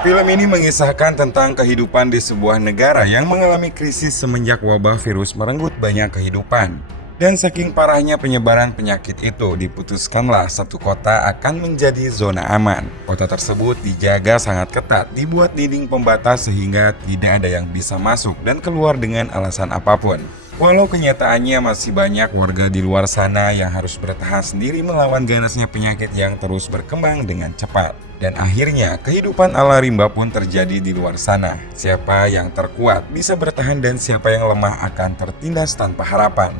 Film ini mengisahkan tentang kehidupan di sebuah negara yang mengalami krisis semenjak wabah virus merenggut banyak kehidupan. Dan saking parahnya penyebaran penyakit itu, diputuskanlah satu kota akan menjadi zona aman. Kota tersebut dijaga sangat ketat, dibuat dinding pembatas sehingga tidak ada yang bisa masuk dan keluar dengan alasan apapun. Walau kenyataannya masih banyak warga di luar sana yang harus bertahan sendiri melawan ganasnya penyakit yang terus berkembang dengan cepat. Dan akhirnya kehidupan ala rimba pun terjadi di luar sana. Siapa yang terkuat bisa bertahan dan siapa yang lemah akan tertindas tanpa harapan.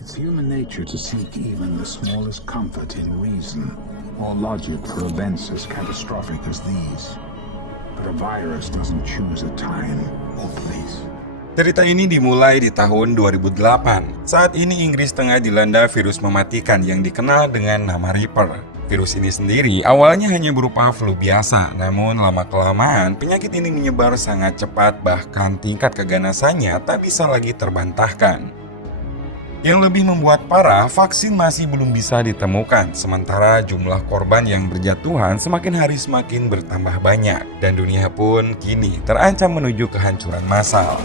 It's human nature to seek even the smallest comfort in reason or logic for events as catastrophic as these. But a virus doesn't choose a time or place. Cerita ini dimulai di tahun 2008. Saat ini Inggris tengah dilanda virus mematikan yang dikenal dengan nama Reaper. Virus ini sendiri awalnya hanya berupa flu biasa, namun lama-kelamaan penyakit ini menyebar sangat cepat, bahkan tingkat keganasannya tak bisa lagi terbantahkan. Yang lebih membuat parah, vaksin masih belum bisa ditemukan, sementara jumlah korban yang berjatuhan semakin hari semakin bertambah banyak, dan dunia pun kini terancam menuju kehancuran massal.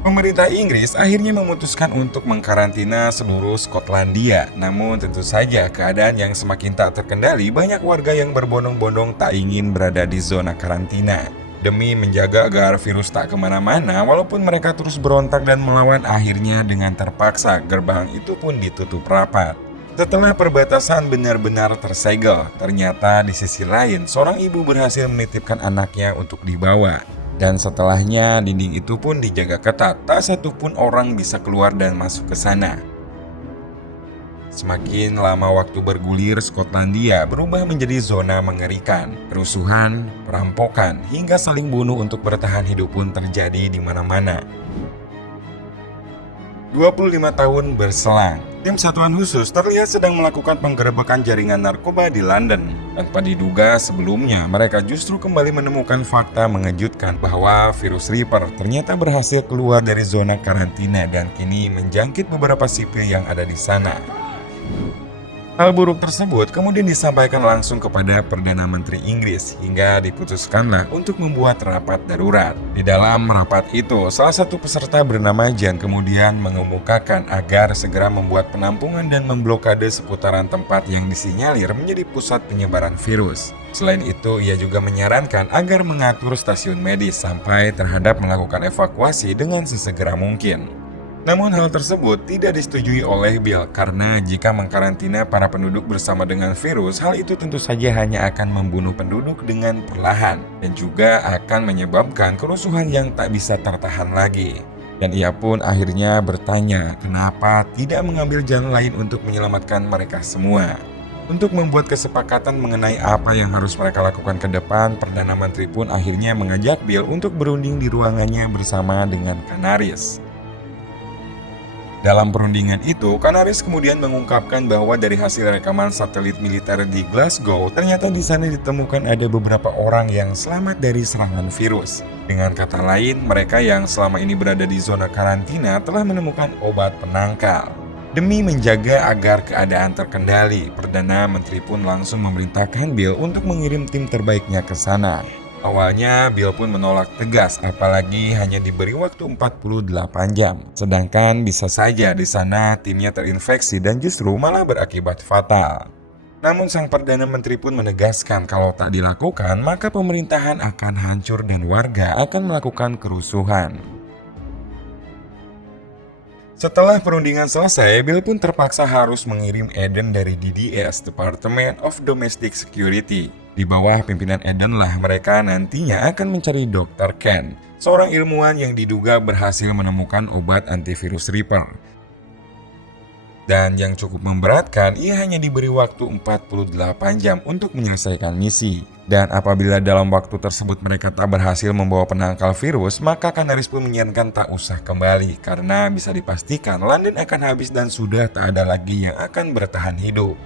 Pemerintah Inggris akhirnya memutuskan untuk mengkarantina seluruh Skotlandia. Namun tentu saja keadaan yang semakin tak terkendali, banyak warga yang berbondong-bondong tak ingin berada di zona karantina. Demi menjaga agar virus tak kemana-mana, walaupun mereka terus berontak dan melawan, akhirnya dengan terpaksa gerbang itu pun ditutup rapat. Setelah perbatasan benar-benar tersegel, ternyata di sisi lain seorang ibu berhasil menitipkan anaknya untuk dibawa. Dan setelahnya dinding itu pun dijaga ketat, tak satu pun orang bisa keluar dan masuk ke sana. Semakin lama waktu bergulir, Skotlandia berubah menjadi zona mengerikan. Kerusuhan, perampokan, hingga saling bunuh untuk bertahan hidup pun terjadi di mana-mana. 25 tahun berselang, tim satuan khusus terlihat sedang melakukan penggerebekan jaringan narkoba di London. Tanpa diduga sebelumnya, mereka justru kembali menemukan fakta mengejutkan bahwa virus Reaper ternyata berhasil keluar dari zona karantina dan kini menjangkit beberapa sipil yang ada di sana. Hal buruk tersebut kemudian disampaikan langsung kepada Perdana Menteri Inggris hingga diputuskanlah untuk membuat rapat darurat. Di dalam rapat itu, salah satu peserta bernama Jan kemudian mengemukakan agar segera membuat penampungan dan memblokade seputaran tempat yang disinyalir menjadi pusat penyebaran virus. Selain itu, ia juga menyarankan agar mengatur stasiun medis sampai terhadap melakukan evakuasi dengan sesegera mungkin. Namun hal tersebut tidak disetujui oleh Bill karena jika mengkarantina para penduduk bersama dengan virus, hal itu tentu saja hanya akan membunuh penduduk dengan perlahan dan juga akan menyebabkan kerusuhan yang tak bisa tertahan lagi. Dan ia pun akhirnya bertanya kenapa tidak mengambil jalan lain untuk menyelamatkan mereka semua. Untuk membuat kesepakatan mengenai apa yang harus mereka lakukan ke depan, Perdana Menteri pun akhirnya mengajak Bill untuk berunding di ruangannya bersama dengan Canaris. Dalam perundingan itu, Canaris kemudian mengungkapkan bahwa dari hasil rekaman satelit militer di Glasgow, ternyata di sana ditemukan ada beberapa orang yang selamat dari serangan virus. Dengan kata lain, mereka yang selama ini berada di zona karantina telah menemukan obat penangkal. Demi menjaga agar keadaan terkendali, Perdana Menteri pun langsung memerintahkan Bill untuk mengirim tim terbaiknya ke sana. Awalnya Bill pun menolak tegas, apalagi hanya diberi waktu 48 jam. Sedangkan bisa saja di sana timnya terinfeksi dan justru malah berakibat fatal. Namun sang Perdana Menteri pun menegaskan kalau tak dilakukan maka pemerintahan akan hancur dan warga akan melakukan kerusuhan. Setelah perundingan selesai, Bill pun terpaksa harus mengirim Eden dari DDS, Department of Domestic Security. Di bawah pimpinan Eden lah mereka nantinya akan mencari Dr. Ken, seorang ilmuwan yang diduga berhasil menemukan obat antivirus Reaper. Dan yang cukup memberatkan, ia hanya diberi waktu 48 jam untuk menyelesaikan misi. Dan apabila dalam waktu tersebut mereka tak berhasil membawa penangkal virus, maka Canaris pun menyarankan tak usah kembali karena bisa dipastikan London akan habis dan sudah tak ada lagi yang akan bertahan hidup.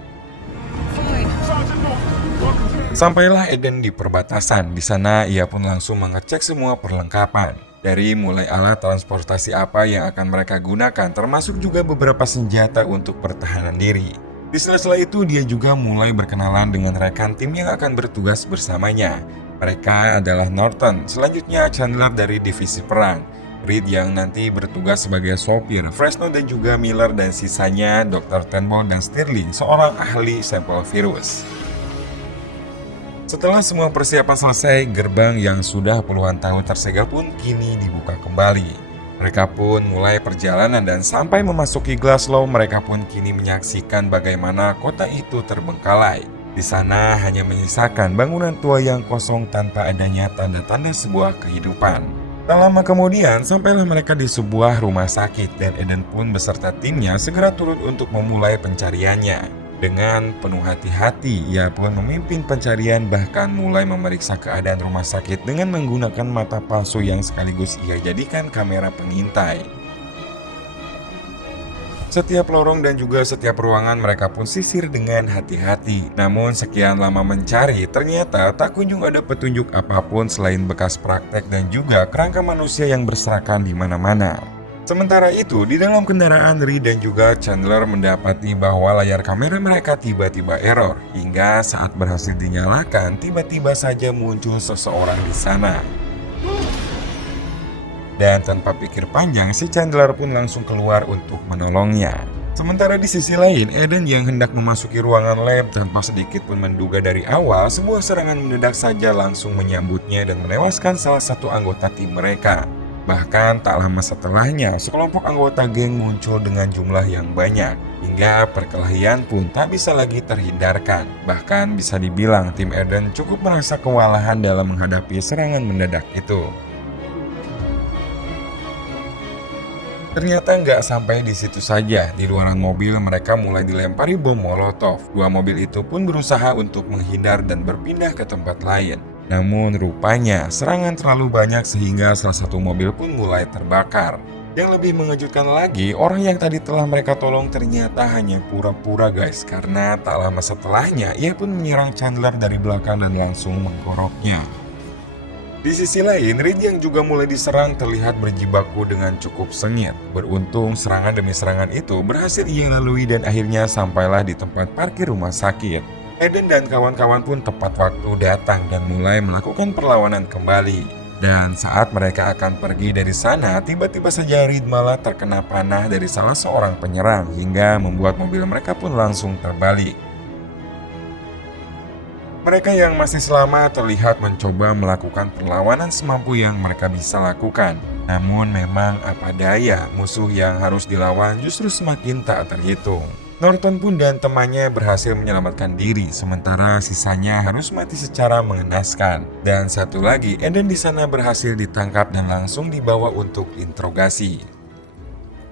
Sampailah Eden di perbatasan. Di sana ia pun langsung mengecek semua perlengkapan. Dari mulai alat transportasi apa yang akan mereka gunakan, termasuk juga beberapa senjata untuk pertahanan diri. Di sela-sela itu dia juga mulai berkenalan dengan rekan tim yang akan bertugas bersamanya. Mereka adalah Norton, selanjutnya Chandler dari divisi perang, Reed yang nanti bertugas sebagai sopir, Fresno dan juga Miller, dan sisanya Dr. Turnbull dan Stirling, seorang ahli sampel virus. Setelah semua persiapan selesai, gerbang yang sudah puluhan tahun tersegel pun kini dibuka kembali. Mereka pun mulai perjalanan dan sampai memasuki Glasgow, mereka pun kini menyaksikan bagaimana kota itu terbengkalai. Di sana hanya menyisakan bangunan tua yang kosong tanpa adanya tanda-tanda sebuah kehidupan. Tak lama kemudian, sampailah mereka di sebuah rumah sakit dan Eden pun beserta timnya segera turun untuk memulai pencariannya. Dengan penuh hati-hati, ia pun memimpin pencarian, bahkan mulai memeriksa keadaan rumah sakit dengan menggunakan mata palsu yang sekaligus ia jadikan kamera pengintai. Setiap lorong dan juga setiap ruangan mereka pun sisir dengan hati-hati. Namun sekian lama mencari, ternyata tak kunjung ada petunjuk apapun selain bekas praktek dan juga kerangka manusia yang berserakan di mana-mana. Sementara itu, di dalam kendaraan Reed dan juga Chandler mendapati bahwa layar kamera mereka tiba-tiba error. Hingga saat berhasil dinyalakan, tiba-tiba saja muncul seseorang di sana. Dan tanpa pikir panjang, si Chandler pun langsung keluar untuk menolongnya. Sementara di sisi lain, Eden yang hendak memasuki ruangan lab tanpa sedikit pun menduga dari awal, sebuah serangan mendadak saja langsung menyambutnya dan menewaskan salah satu anggota tim mereka. Bahkan tak lama setelahnya, sekelompok anggota geng muncul dengan jumlah yang banyak. Hingga perkelahian pun tak bisa lagi terhindarkan. Bahkan bisa dibilang tim Eden cukup merasa kewalahan dalam menghadapi serangan mendadak itu. Ternyata nggak sampai di situ saja. Di luaran mobil mereka mulai dilempari bom molotov. Dua mobil itu pun berusaha untuk menghindar dan berpindah ke tempat lain. Namun rupanya serangan terlalu banyak sehingga salah satu mobil pun mulai terbakar. Yang lebih mengejutkan lagi, orang yang tadi telah mereka tolong ternyata hanya pura-pura guys. Karena tak lama setelahnya ia pun menyerang Chandler dari belakang dan langsung menggoroknya. Di sisi lain, Reed yang juga mulai diserang terlihat berjibaku dengan cukup sengit. Beruntung serangan demi serangan itu berhasil ia lalui dan akhirnya sampailah di tempat parkir rumah sakit. Eden dan kawan-kawan pun tepat waktu datang dan mulai melakukan perlawanan kembali. Dan saat mereka akan pergi dari sana, tiba-tiba saja Reed malah terkena panah dari salah seorang penyerang hingga membuat mobil mereka pun langsung terbalik. Mereka yang masih selamat terlihat mencoba melakukan perlawanan semampu yang mereka bisa lakukan. Namun memang apa daya, musuh yang harus dilawan justru semakin tak terhitung. Norton pun dan temannya berhasil menyelamatkan diri, sementara sisanya harus mati secara mengenaskan. Dan satu lagi, Eden di sana berhasil ditangkap dan langsung dibawa untuk interogasi.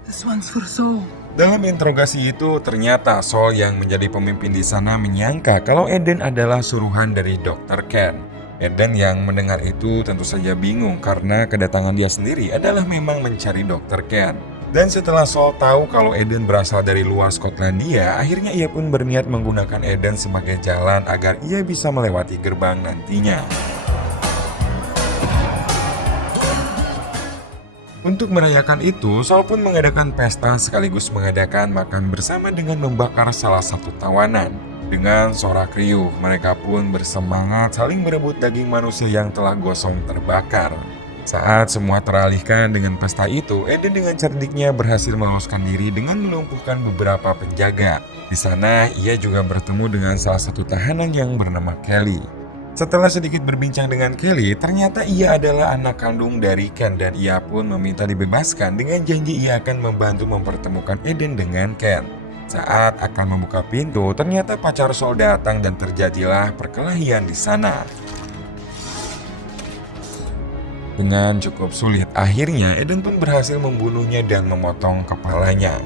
This one's for Saul. Dalam interogasi itu, ternyata Saul yang menjadi pemimpin di sana menyangka kalau Eden adalah suruhan dari Dr. Ken. Eden yang mendengar itu tentu saja bingung karena kedatangan dia sendiri adalah memang mencari Dr. Ken. Dan setelah Saul tahu kalau Eden berasal dari luar Skotlandia, akhirnya ia pun berniat menggunakan Eden sebagai jalan agar ia bisa melewati gerbang nantinya. Untuk merayakan itu, Saul pun mengadakan pesta sekaligus mengadakan makan bersama dengan membakar salah satu tawanan. Dengan sorak riuh, mereka pun bersemangat saling berebut daging manusia yang telah gosong terbakar. Saat semua teralihkan dengan pesta itu, Eden dengan cerdiknya berhasil meloloskan diri dengan melumpuhkan beberapa penjaga. Di sana, ia juga bertemu dengan salah satu tahanan yang bernama Kelly. Setelah sedikit berbincang dengan Kelly, ternyata ia adalah anak kandung dari Ken dan ia pun meminta dibebaskan dengan janji ia akan membantu mempertemukan Eden dengan Ken. Saat akan membuka pintu, ternyata pacar Saul datang dan terjadilah perkelahian di sana. Dengan cukup sulit, akhirnya Eden pun berhasil membunuhnya dan memotong kepalanya.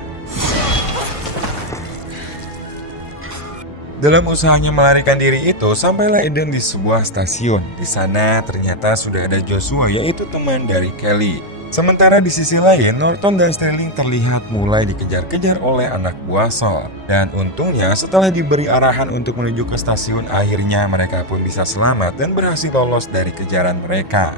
Dalam usahanya melarikan diri itu, sampailah Eden di sebuah stasiun. Di sana ternyata sudah ada Joshua, yaitu teman dari Kelly. Sementara di sisi lain, Norton dan Stirling terlihat mulai dikejar-kejar oleh anak buah Saul. Dan untungnya setelah diberi arahan untuk menuju ke stasiun, akhirnya mereka pun bisa selamat dan berhasil lolos dari kejaran mereka.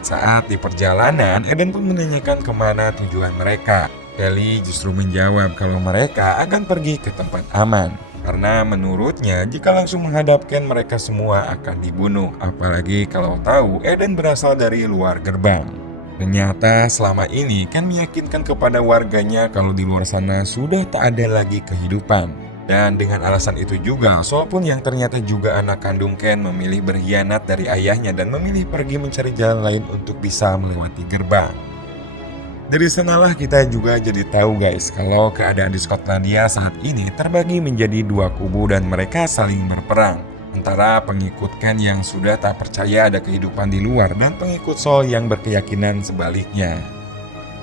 Saat di perjalanan, Eden pun menanyakan kemana tujuan mereka. Kelly justru menjawab kalau mereka akan pergi ke tempat aman. Karena menurutnya jika langsung menghadap Ken mereka semua akan dibunuh. Apalagi kalau tahu Eden berasal dari luar gerbang. Ternyata selama ini Ken meyakinkan kepada warganya kalau di luar sana sudah tak ada lagi kehidupan. Dan dengan alasan itu juga, Saul pun yang ternyata juga anak kandung Ken memilih berkhianat dari ayahnya dan memilih pergi mencari jalan lain untuk bisa melewati gerbang. Dari sanalah kita juga jadi tahu guys, kalau keadaan di Skotlandia saat ini terbagi menjadi dua kubu dan mereka saling berperang. Antara pengikut Ken yang sudah tak percaya ada kehidupan di luar dan pengikut Saul yang berkeyakinan sebaliknya.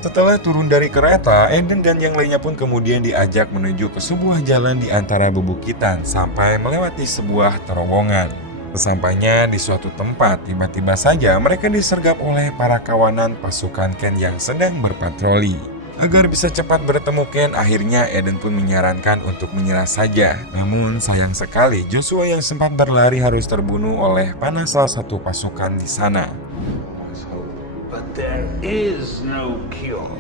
Setelah turun dari kereta, Eden dan yang lainnya pun kemudian diajak menuju ke sebuah jalan di antara bebukitan sampai melewati sebuah terowongan. Sesampainya di suatu tempat, tiba-tiba saja mereka disergap oleh para kawanan pasukan Ken yang sedang berpatroli. Agar bisa cepat bertemu Ken, akhirnya Eden pun menyarankan untuk menyerah saja. Namun sayang sekali Joshua yang sempat berlari harus terbunuh oleh panah salah satu pasukan di sana.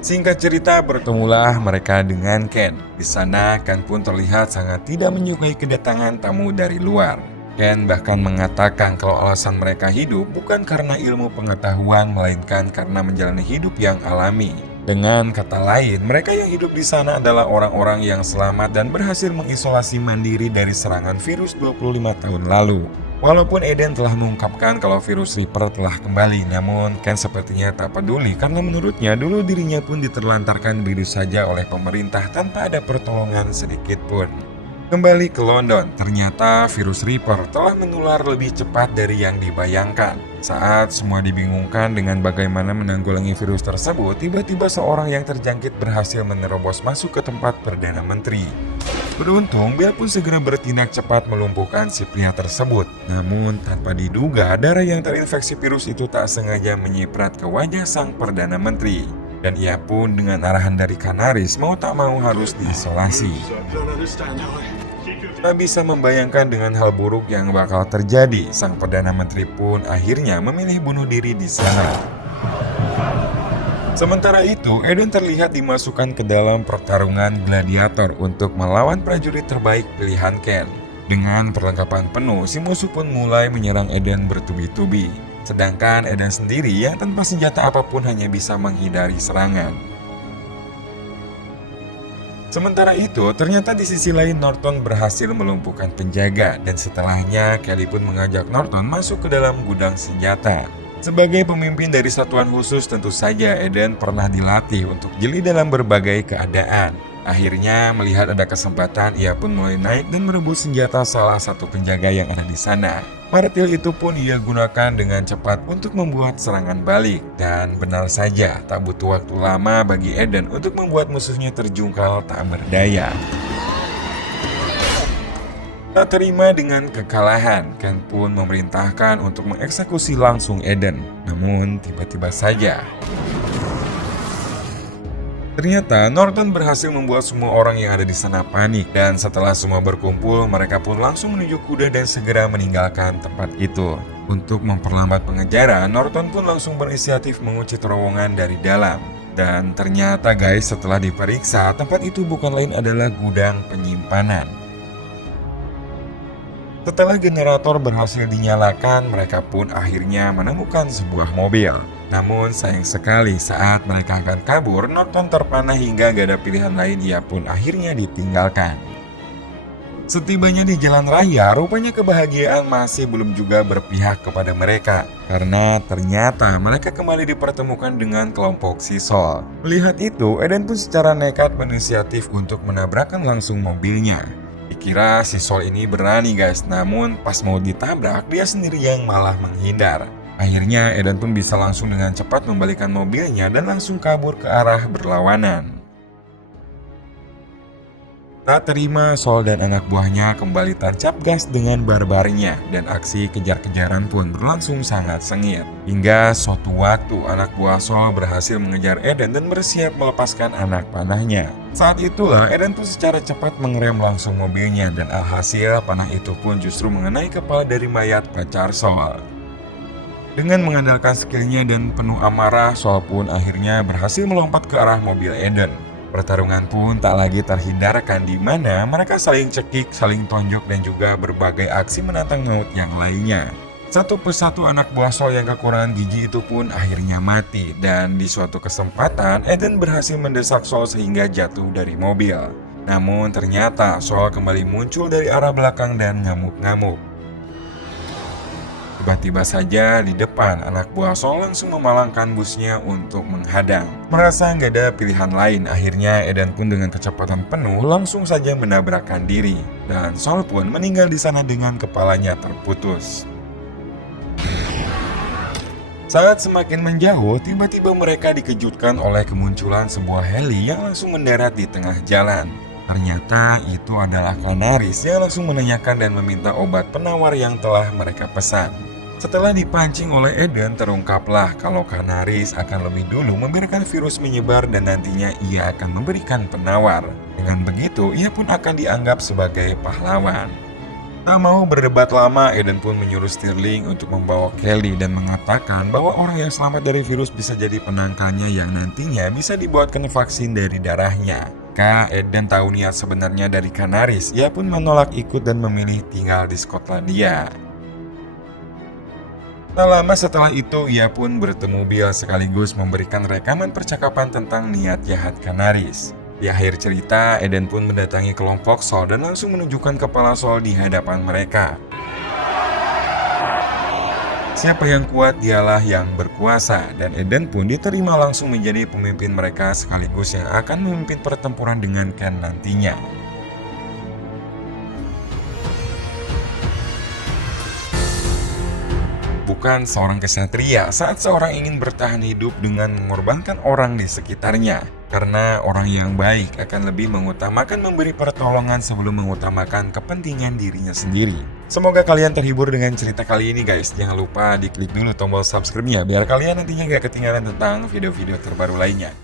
Singkat cerita, bertemulah mereka dengan Ken. Di sana Ken pun terlihat sangat tidak menyukai kedatangan tamu dari luar. Ken bahkan mengatakan kalau alasan mereka hidup bukan karena ilmu pengetahuan, melainkan karena menjalani hidup yang alami. Dengan kata lain, mereka yang hidup di sana adalah orang-orang yang selamat dan berhasil mengisolasi mandiri dari serangan virus 25 tahun lalu. Walaupun Eden telah mengungkapkan kalau virus Reaper telah kembali, namun Ken sepertinya tak peduli karena menurutnya dulu dirinya pun diterlantarkan begitu saja oleh pemerintah tanpa ada pertolongan sedikit pun. Kembali ke London, ternyata virus Reaper telah menular lebih cepat dari yang dibayangkan. Saat semua dibingungkan dengan bagaimana menanggulangi virus tersebut, tiba-tiba seorang yang terjangkit berhasil menerobos masuk ke tempat Perdana Menteri. Beruntung, Bill pun segera bertindak cepat melumpuhkan si pria tersebut. Namun, tanpa diduga, darah yang terinfeksi virus itu tak sengaja menyiprat ke wajah sang Perdana Menteri. Dan ia pun dengan arahan dari Canaris mau tak mau harus diisolasi. Tak bisa membayangkan dengan hal buruk yang bakal terjadi. Sang Perdana Menteri pun akhirnya memilih bunuh diri di sana. Sementara itu, Eden terlihat dimasukkan ke dalam pertarungan gladiator untuk melawan prajurit terbaik pilihan Ken. Dengan perlengkapan penuh, si musuh pun mulai menyerang Eden bertubi-tubi. Sedangkan Eden sendiri yang tanpa senjata apapun hanya bisa menghindari serangan. Sementara itu, ternyata di sisi lain Norton berhasil melumpuhkan penjaga dan setelahnya Kelly pun mengajak Norton masuk ke dalam gudang senjata. Sebagai pemimpin dari satuan khusus, tentu saja Eden pernah dilatih untuk jeli dalam berbagai keadaan. Akhirnya melihat ada kesempatan, ia pun mulai naik dan merebut senjata salah satu penjaga yang ada di sana. Martil itu pun ia gunakan dengan cepat untuk membuat serangan balik. Dan benar saja, tak butuh waktu lama bagi Eden untuk membuat musuhnya terjungkal tak berdaya. Tak terima dengan kekalahan, Ken pun memerintahkan untuk mengeksekusi langsung Eden. Namun tiba-tiba saja ternyata Norton berhasil membuat semua orang yang ada di sana panik, dan setelah semua berkumpul, mereka pun langsung menuju kuda dan segera meninggalkan tempat itu. Untuk memperlambat pengejaran, Norton pun langsung berinisiatif mengunci terowongan dari dalam. Dan ternyata guys, setelah diperiksa, tempat itu bukan lain adalah gudang penyimpanan. Setelah generator berhasil dinyalakan, mereka pun akhirnya menemukan sebuah mobil. Namun sayang sekali saat mereka akan kabur, Norton terpanah hingga gak ada pilihan lain, ia pun akhirnya ditinggalkan. Setibanya di jalan raya, rupanya kebahagiaan masih belum juga berpihak kepada mereka. Karena ternyata mereka kembali dipertemukan dengan kelompok si Saul. Melihat itu, Eden pun secara nekat berinisiatif untuk menabrakkan langsung mobilnya. Dikira si Saul ini berani guys, namun pas mau ditabrak, dia sendiri yang malah menghindar. Akhirnya Eden pun bisa langsung dengan cepat membalikan mobilnya dan langsung kabur ke arah berlawanan. Tak terima, Saul dan anak buahnya kembali tancap gas dengan barbarnya dan aksi kejar-kejaran pun berlangsung sangat sengit. Hingga suatu waktu anak buah Saul berhasil mengejar Eden dan bersiap melepaskan anak panahnya. Saat itulah Eden pun secara cepat mengerem langsung mobilnya dan alhasil panah itu pun justru mengenai kepala dari mayat pacar Saul. Dengan mengandalkan skillnya dan penuh amarah, Saul pun akhirnya berhasil melompat ke arah mobil Eden. Pertarungan pun tak lagi terhindarkan di mana mereka saling cekik, saling tonjok dan juga berbagai aksi menantang maut yang lainnya. Satu persatu anak buah Saul yang kekurangan gizi itu pun akhirnya mati dan di suatu kesempatan Eden berhasil mendesak Saul sehingga jatuh dari mobil. Namun ternyata Saul kembali muncul dari arah belakang dan ngamuk-ngamuk. Tiba-tiba saja di depan anak buah Saul langsung memalangkan busnya untuk menghadang. Merasa nggak ada pilihan lain, akhirnya Eden pun dengan kecepatan penuh langsung saja menabrakkan diri. Dan Saul pun meninggal di sana dengan kepalanya terputus. Saat semakin menjauh, tiba-tiba mereka dikejutkan oleh kemunculan sebuah heli yang langsung mendarat di tengah jalan. Ternyata itu adalah Canaris yang langsung menanyakan dan meminta obat penawar yang telah mereka pesan. Setelah dipancing oleh Eden, terungkaplah kalau Canaris akan lebih dulu membiarkan virus menyebar dan nantinya ia akan memberikan penawar. Dengan begitu, ia pun akan dianggap sebagai pahlawan. Tak mau berdebat lama, Eden pun menyuruh Stirling untuk membawa Kelly dan mengatakan bahwa orang yang selamat dari virus bisa jadi penangkalnya yang nantinya bisa dibuatkan vaksin dari darahnya. Jika Eden tahu niat sebenarnya dari Canaris, ia pun menolak ikut dan memilih tinggal di Skotlandia. Tak lama setelah itu, ia pun bertemu Bill sekaligus memberikan rekaman percakapan tentang niat jahat Canaris. Di akhir cerita, Eden pun mendatangi kelompok Saul dan langsung menunjukkan kepala Saul di hadapan mereka. Siapa yang kuat dialah yang berkuasa, dan Eden pun diterima langsung menjadi pemimpin mereka sekaligus yang akan memimpin pertempuran dengan Ken nantinya. Bukan seorang kesatria saat seorang ingin bertahan hidup dengan mengorbankan orang di sekitarnya. Karena orang yang baik akan lebih mengutamakan memberi pertolongan sebelum mengutamakan kepentingan dirinya sendiri. Semoga kalian terhibur dengan cerita kali ini guys. Jangan lupa diklik dulu tombol subscribe-nya biar kalian nantinya gak ketinggalan tentang video-video terbaru lainnya.